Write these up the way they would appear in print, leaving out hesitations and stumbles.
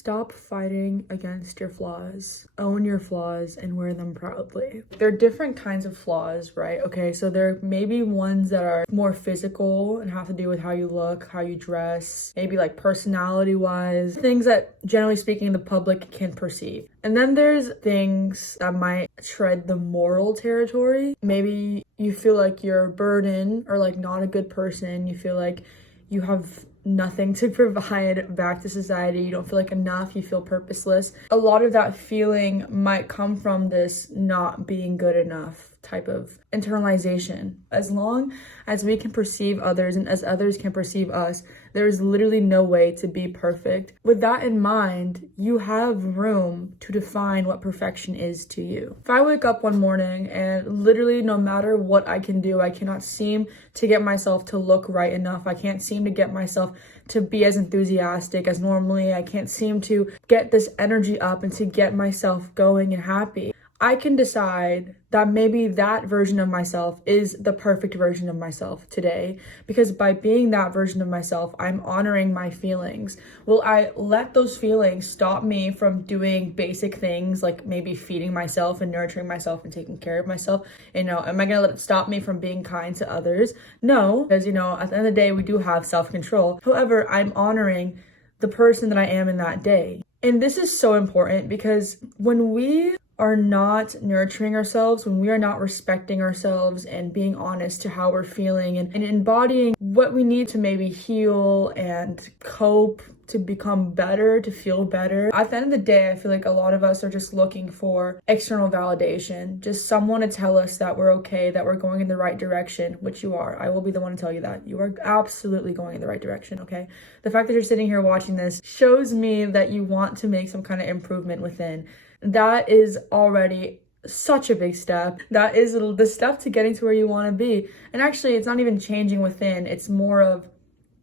Stop fighting against your flaws. Own your flaws and wear them proudly. There are different kinds of flaws, right? Okay, so there may be ones that are more physical and have to do with how you look, how you dress, maybe like personality-wise, things that generally speaking the public can perceive. And then there's things that might tread the moral territory. Maybe you feel like you're a burden or like not a good person. You feel like you have nothing to provide back to society. You don't feel like enough. You feel purposeless. A lot of that feeling might come from this not being good enough type of internalization. As long as we can perceive others and as others can perceive us, there is literally no way to be perfect. With that in mind, you have room to define what perfection is to you. If I wake up one morning and literally no matter what I can do, I cannot seem to get myself to look right enough. I can't seem to get myself to be as enthusiastic as normally. I can't seem to get this energy up and to get myself going and happy. I can decide that maybe that version of myself is the perfect version of myself today, because by being that version of myself, I'm honoring my feelings. Will I let those feelings stop me from doing basic things like maybe feeding myself and nurturing myself and taking care of myself? Am I gonna let it stop me from being kind to others? No, because at the end of the day, we do have self-control. However, I'm honoring the person that I am in that day. And this is so important because when we are not nurturing ourselves, when we are not respecting ourselves and being honest to how we're feeling and embodying what we need to maybe heal and cope, to become better, to feel better. At the end of the day, I feel like a lot of us are just looking for external validation, just someone to tell us that we're okay, that we're going in the right direction, which you are. I will be the one to tell you that. You are absolutely going in the right direction, okay? The fact that you're sitting here watching this shows me that you want to make some kind of improvement within. That is already such a big step. That is the step to getting to where you want to be. And actually, it's not even changing within. It's more of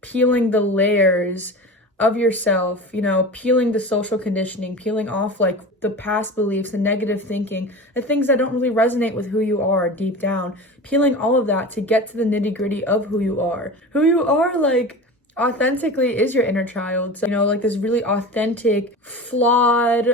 peeling the layers of yourself, peeling the social conditioning, peeling off like the past beliefs, the negative thinking, the things that don't really resonate with who you are deep down, peeling all of that to get to the nitty-gritty of who you are. Who you are, like, authentically is your inner child. So, like this really authentic, flawed,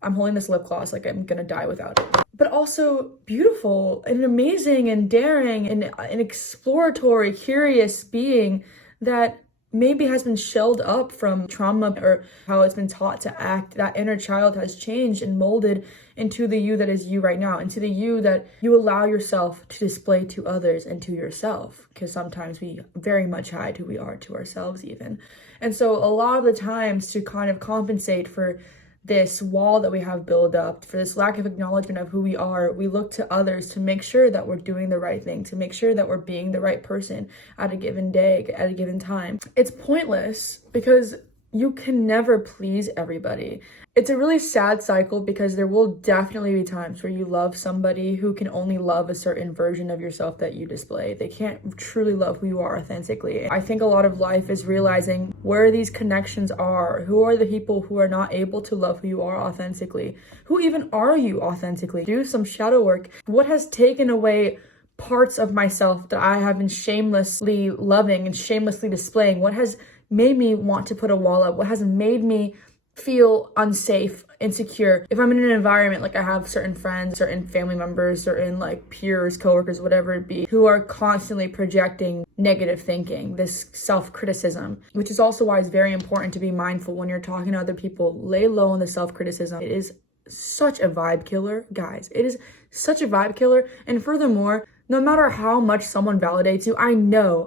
I'm holding this lip gloss like I'm gonna die without it, but also beautiful and amazing and daring and an exploratory, curious being that maybe has been shelled up from trauma or how it's been taught to act. That inner child has changed and molded into the you that is you right now, into the you that you allow yourself to display to others and to yourself, because sometimes we very much hide who we are to ourselves even. And so a lot of the times, to kind of compensate for this wall that we have built up, for this lack of acknowledgement of who we are, we look to others to make sure that we're doing the right thing, to make sure that we're being the right person at a given day, at a given time. It's pointless because you can never please everybody. It's a really sad cycle because there will definitely be times where you love somebody who can only love a certain version of yourself that you display. They can't truly love who you are authentically. I think a lot of life is realizing where these connections are. Who are the people who are not able to love who you are authentically? Who even are you authentically? Do some shadow work. What has taken away parts of myself that I have been shamelessly loving and shamelessly displaying? What has made me want to put a wall up? What has made me feel unsafe, insecure? If I'm in an environment, like I have certain friends, certain family members, certain like peers, coworkers, whatever it be, who are constantly projecting negative thinking, this self-criticism, which is also why it's very important to be mindful when you're talking to other people. Lay low on the self-criticism. It is such a vibe killer, guys. It is such a vibe killer. And furthermore, no matter how much someone validates you, I know,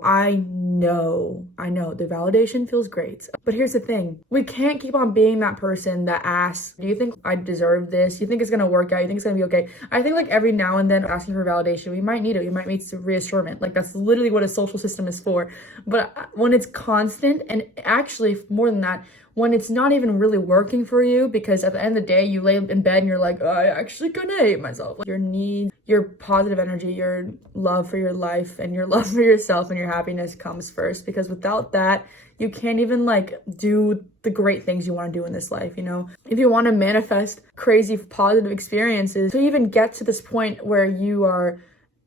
the validation feels great. But here's the thing. We can't keep on being that person that asks, do you think I deserve this? Do you think it's gonna work out? You think it's gonna be okay? I think like every now and then asking for validation, we might need it. We might need some reassurance. Like that's literally what a social system is for. But when it's constant, and actually more than that, when it's not even really working for you, because at the end of the day, you lay in bed and you're like, I actually gonna hate myself. Your needs, your positive energy, your love for your life, and your love for yourself and your happiness comes first, because without that, you can't even like do the great things you want to do in this life. If you want to manifest crazy positive experiences, to even get to this point where you are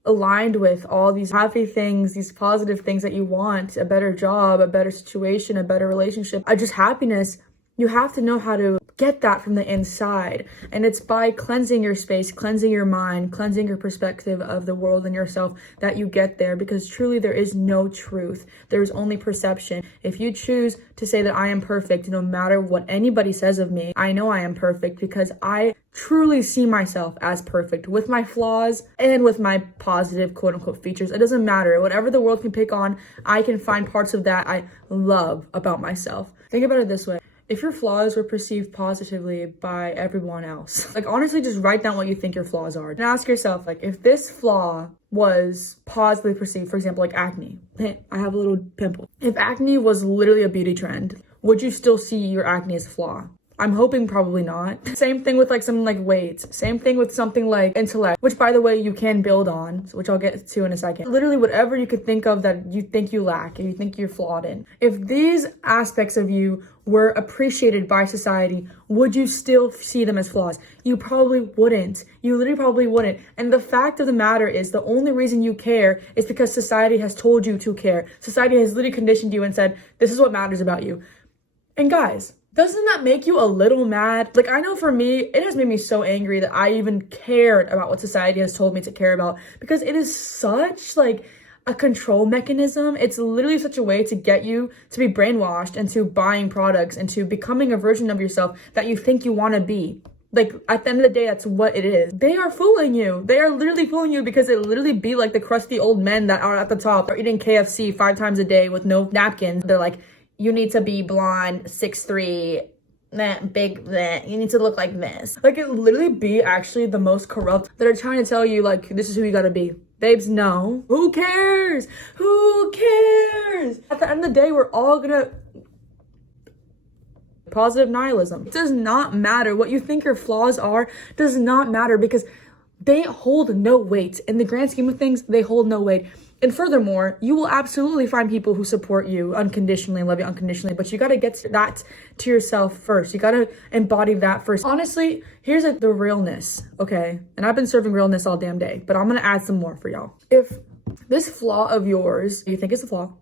aligned with all these happy things, these positive things that you want, a better job, a better situation, a better relationship, just happiness, You have to know how to get that from the inside. And it's by cleansing your space, cleansing your mind, cleansing your perspective of the world and yourself that you get there, because truly there is no truth. There is only perception. If you choose to say that I am perfect, no matter what anybody says of me, I know I am perfect because I truly see myself as perfect with my flaws and with my positive quote unquote features. It doesn't matter. Whatever the world can pick on, I can find parts of that I love about myself. Think about it this way. If your flaws were perceived positively by everyone else, like honestly, just write down what you think your flaws are and ask yourself, like, if this flaw was positively perceived, for example, like acne, I have a little pimple. If acne was literally a beauty trend, would you still see your acne as a flaw? I'm hoping probably not. Same thing with like something like weight. Same thing with something like intellect, which by the way, you can build on, which I'll get to in a second. Literally whatever you could think of that you think you lack and you think you're flawed in. If these aspects of you were appreciated by society, would you still see them as flaws? You probably wouldn't. You literally probably wouldn't. And the fact of the matter is the only reason you care is because society has told you to care. Society has literally conditioned you and said, this is what matters about you. And guys, doesn't that make you a little mad? Like, I know for me, it has made me so angry that I even cared about what society has told me to care about, because it is such like a control mechanism. It's literally such a way to get you to be brainwashed into buying products and to becoming a version of yourself that you think you want to be. Like, at the end of the day, that's what it is. They are fooling you. They are literally fooling you because it literally be like the crusty old men that are at the top are eating KFC 5 times a day with no napkins. They're like, you need to be blonde, 6'3", big, you need to look like this. Like, it literally be actually the most corrupt that are trying to tell you, like, this is who you gotta be. Babes, no. Who cares? Who cares? At the end of the day, we're all gonna... Positive nihilism. It does not matter. What you think your flaws are does not matter, because they hold no weight. In the grand scheme of things, they hold no weight. And furthermore, you will absolutely find people who support you unconditionally, love you unconditionally, but you got to get that to yourself first. You got to embody that first. Honestly, here's the realness, okay? And I've been serving realness all damn day, but I'm going to add some more for y'all. If this flaw of yours, you think is a flaw,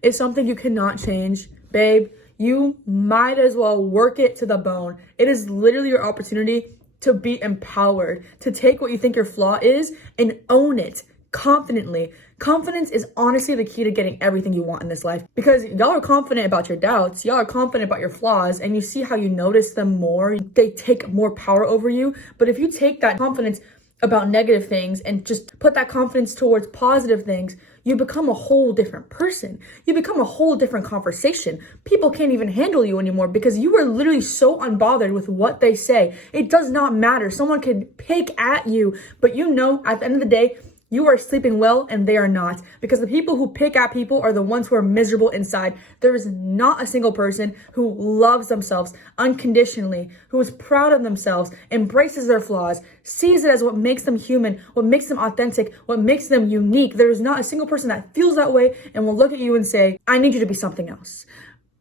is something you cannot change, babe, you might as well work it to the bone. It is literally your opportunity to be empowered, to take what you think your flaw is and own it confidently. Confidence is honestly the key to getting everything you want in this life, because y'all are confident about your doubts, y'all are confident about your flaws, and you see how you notice them more. They take more power over you. But if you take that confidence about negative things and just put that confidence towards positive things, you become a whole different person. You become a whole different conversation. People can't even handle you anymore because you are literally so unbothered with what they say. It does not matter. Someone could pick at you, but you know, at the end of the day, you are sleeping well and they are not, because the people who pick at people are the ones who are miserable inside. There is not a single person who loves themselves unconditionally, who is proud of themselves, embraces their flaws, sees it as what makes them human, what makes them authentic, what makes them unique. There is not a single person that feels that way and will look at you and say, I need you to be something else.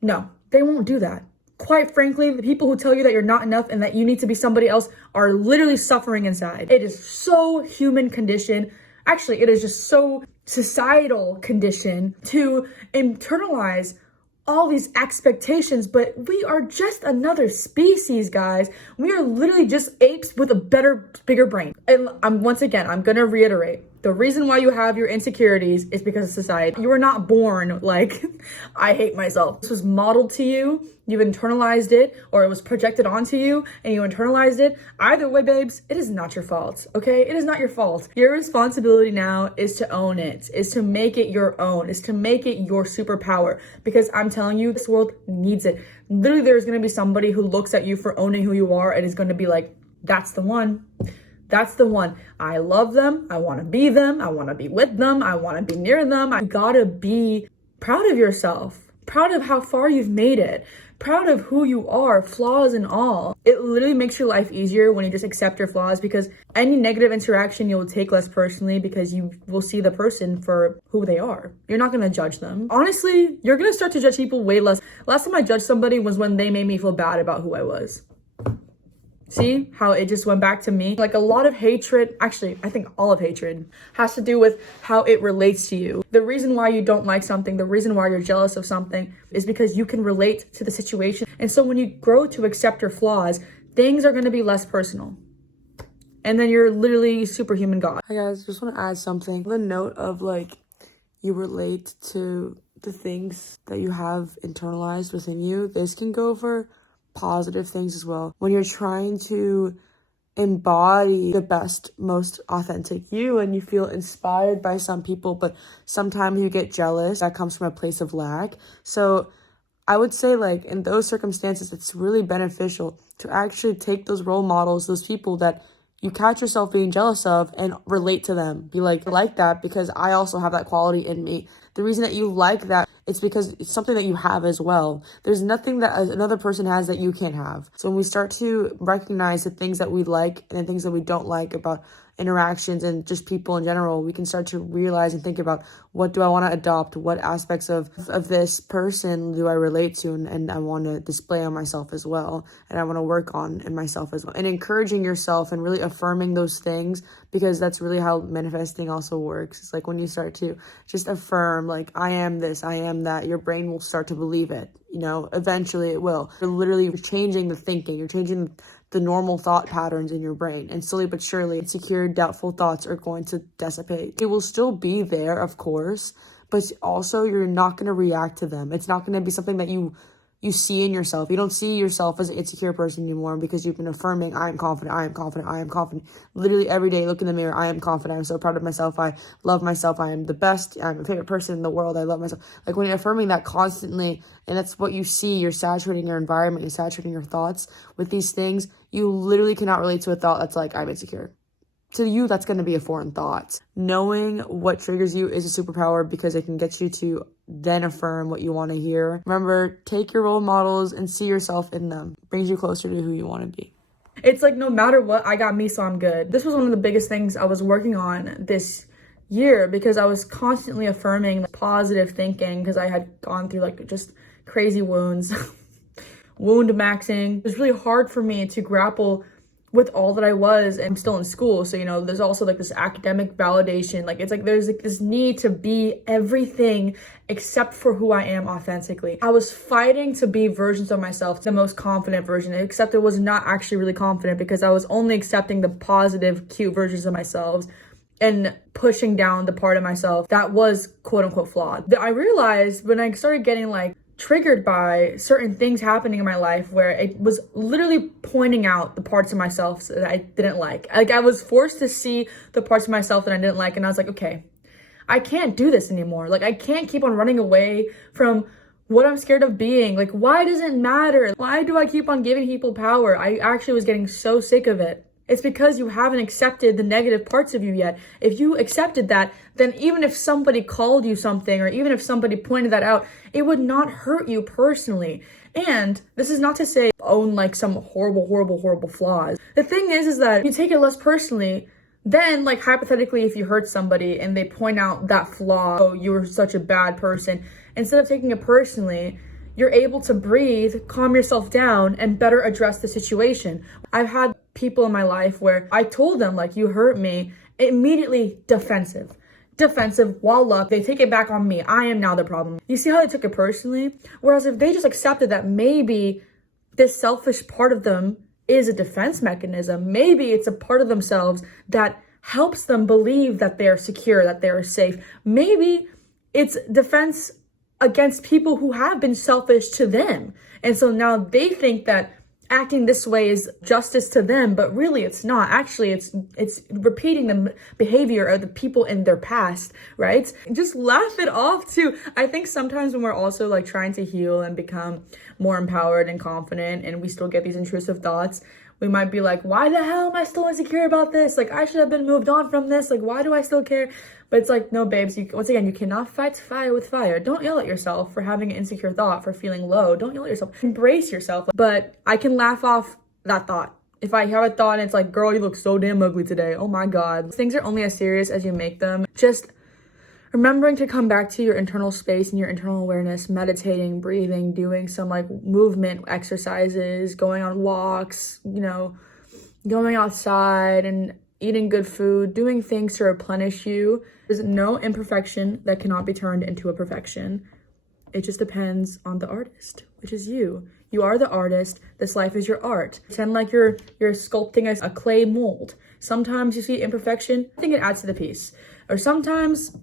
No, they won't do that. Quite frankly, the people who tell you that you're not enough and that you need to be somebody else are literally suffering inside. It is so human condition. Actually, it is just so societal condition to internalize all these expectations, but we are just another species, guys. We are literally just apes with a better, bigger brain. And once again, I'm gonna reiterate, the reason why you have your insecurities is because of society. You were not born like, I hate myself. This was modeled to you, you've internalized it, or it was projected onto you and you internalized it. Either way, babes, it is not your fault, okay? It is not your fault. Your responsibility now is to own it, is to make it your own, is to make it your superpower, because I'm telling you, this world needs it. Literally, there's gonna be somebody who looks at you for owning who you are and is gonna be like, that's the one. That's the one. I love them. I want to be them. I want to be with them. I want to be near them. You gotta be proud of yourself, proud of how far you've made it, proud of who you are, flaws and all. It literally makes your life easier when you just accept your flaws, because any negative interaction you'll take less personally, because you will see the person for who they are. You're not going to judge them. Honestly, you're going to start to judge people way less. Last time I judged somebody was when they made me feel bad about who I was. See how it just went back to me? Like a lot of hatred, actually, I think all of hatred has to do with how it relates to you. The reason why you don't like something, the reason why you're jealous of something is because you can relate to the situation. And so when you grow to accept your flaws, things are going to be less personal. And then you're literally superhuman God. Hi guys, just want to add something. The note of like, you relate to the things that you have internalized within you. This can go for positive things as well. When you're trying to embody the best, most authentic you and you feel inspired by some people, but sometimes you get jealous, that comes from a place of lack. So I would say like in those circumstances, it's really beneficial to actually take those role models, those people that you catch yourself being jealous of and relate to them. Be like, I like that because I also have that quality in me. The reason that you like that, it's because it's something that you have as well. There's nothing that another person has that you can't have. So when we start to recognize the things that we like and the things that we don't like about interactions and just people in general, we can start to realize and think about, what do I want to adopt? What aspects of this person do I relate to and I want to display on myself as well, and I want to work on in myself as well. And encouraging yourself and really affirming those things, because that's really how manifesting also works. It's like when you start to just affirm, like, I am this, I am that, your brain will start to believe it. You know, eventually it will. You're literally changing the thinking. You're changing the normal thought patterns in your brain. And slowly but surely, insecure, doubtful thoughts are going to dissipate. It will still be there, of course, but also you're not going to react to them. It's not going to be something that you see in yourself. You don't see yourself as an insecure person anymore because you've been affirming, I am confident, I am confident, I am confident. Literally every day, look in the mirror, I am confident, I'm so proud of myself, I love myself, I am the best, I'm my favorite person in the world, I love myself. Like when you're affirming that constantly, and that's what you see, you're saturating your environment, you're saturating your thoughts with these things, you literally cannot relate to a thought that's like, I'm insecure. To you, that's going to be a foreign thought. Knowing what triggers you is a superpower because it can get you to then affirm what you want to hear. Remember, take your role models and see yourself in them. Brings you closer to who you want to be. It's like no matter what, I got me, so I'm good. This was one of the biggest things I was working on this year because I was constantly affirming positive thinking because I had gone through like just crazy wounds, wound maxing. It was really hard for me to grapple with all that I was, and I'm still in school. So, you know, there's also like this academic validation. Like, it's like there's like this need to be everything except for who I am authentically. I was fighting to be versions of myself, the most confident version, except it was not actually really confident because I was only accepting the positive, cute versions of myself and pushing down the part of myself that was quote unquote flawed. I realized when I started getting like triggered by certain things happening in my life where it was literally pointing out the parts of myself that I didn't like. Like I was forced to see the parts of myself that I didn't like, and I was like, okay, I can't do this anymore. Like I can't keep on running away from what I'm scared of being. Like, why does it matter? Why do I keep on giving people power? I actually was getting so sick of it. It's because you haven't accepted the negative parts of you yet. If you accepted that, then even if somebody called you something or even if somebody pointed that out, it would not hurt you personally. And this is not to say own like some horrible flaws. The thing is that you take it less personally. Then, like, hypothetically, if you hurt somebody and they point out that flaw, oh, you were such a bad person, instead of taking it personally, you're able to breathe, calm yourself down, and better address the situation. I've had people in my life where I told them, like, you hurt me, immediately defensive, voila, they take it back on me. I am now the problem. You see how they took it personally? Whereas if they just accepted that maybe this selfish part of them is a defense mechanism, maybe it's a part of themselves that helps them believe that they're secure, that they're safe. Maybe it's defense against people who have been selfish to them. And so now they think that acting this way is justice to them, but really it's not. Actually, it's repeating the behavior of the people in their past, right? Just laugh it off too. I think sometimes when we're also like trying to heal and become more empowered and confident and we still get these intrusive thoughts, we might be like, why the hell am I still insecure about this? Like, I should have been moved on from this. Like, why do I still care? But it's like, no, babes, once again, you cannot fight fire with fire. Don't yell at yourself for having an insecure thought, for feeling low. Don't yell at yourself. Embrace yourself. But I can laugh off that thought. If I have a thought and it's like, girl, you look so damn ugly today. Oh my God. Things are only as serious as you make them. Just remembering to come back to your internal space and your internal awareness, meditating, breathing, doing some like movement exercises, going on walks, you know, going outside and eating good food, doing things to replenish you. There's no imperfection that cannot be turned into a perfection. It just depends on the artist, which is you. You are the artist. This life is your art. Pretend like you're sculpting a clay mold. Sometimes you see imperfection. I think it adds to the piece. Or sometimes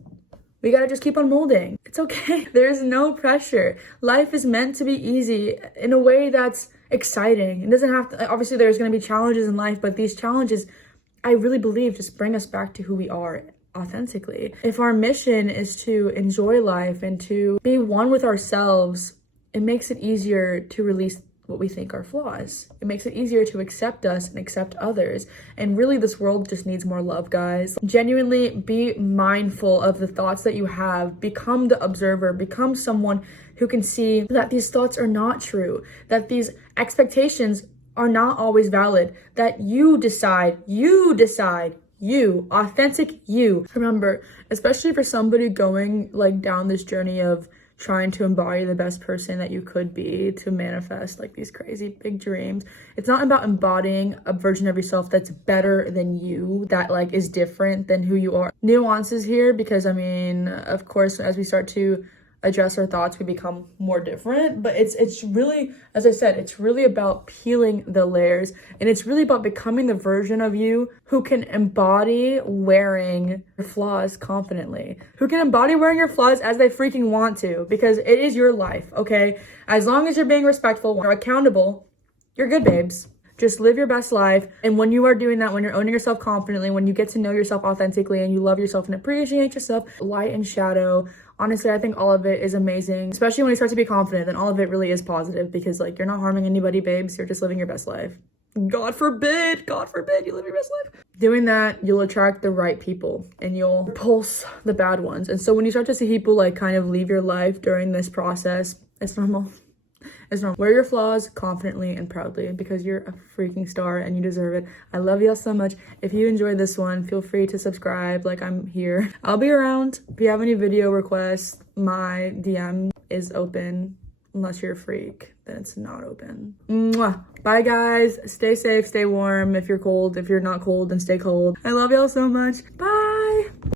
we gotta just keep on molding. It's okay. There's no pressure. Life is meant to be easy in a way that's exciting. It doesn't have to, obviously there's gonna be challenges in life, but these challenges, I really believe, just bring us back to who we are authentically. If our mission is to enjoy life and to be one with ourselves, it makes it easier to release what we think are flaws. It makes it easier to accept us and accept others. And really, this world just needs more love, guys. Genuinely be mindful of the thoughts that you have. Become the observer. Become someone who can see that these thoughts are not true, that these expectations are not always valid, that you decide, you, authentic you. Remember, especially for somebody going like down this journey of trying to embody the best person that you could be to manifest like these crazy big dreams. It's not about embodying a version of yourself that's better than you, that like is different than who you are. Nuances here, because I mean, of course, as we start to address our thoughts, we become more different, but it's really, as I said, it's really about peeling the layers, and it's really about becoming the version of you who can embody wearing your flaws confidently, who can embody wearing your flaws as they freaking want to, because it is your life, okay? As long as you're being respectful, you're accountable, you're good, babes. Just live your best life. And when you are doing that, when you're owning yourself confidently, when you get to know yourself authentically and you love yourself and appreciate yourself, light and shadow, honestly, I think all of it is amazing. Especially when you start to be confident, then all of it really is positive, because like you're not harming anybody, babes. You're just living your best life. God forbid you live your best life. Doing that, you'll attract the right people and you'll repulse the bad ones. And so when you start to see people like kind of leave your life during this process, it's normal. It's normal. Wear your flaws confidently and proudly, because you're a freaking star and you deserve it. I love y'all so much. If you enjoyed this one, feel free to subscribe. Like, I'm here. I'll be around. If you have any video requests, my DM is open. Unless you're a freak, then it's not open. Mwah. Bye, guys. Stay safe, stay warm. If you're cold, if you're not cold, then stay cold. I love y'all so much. Bye.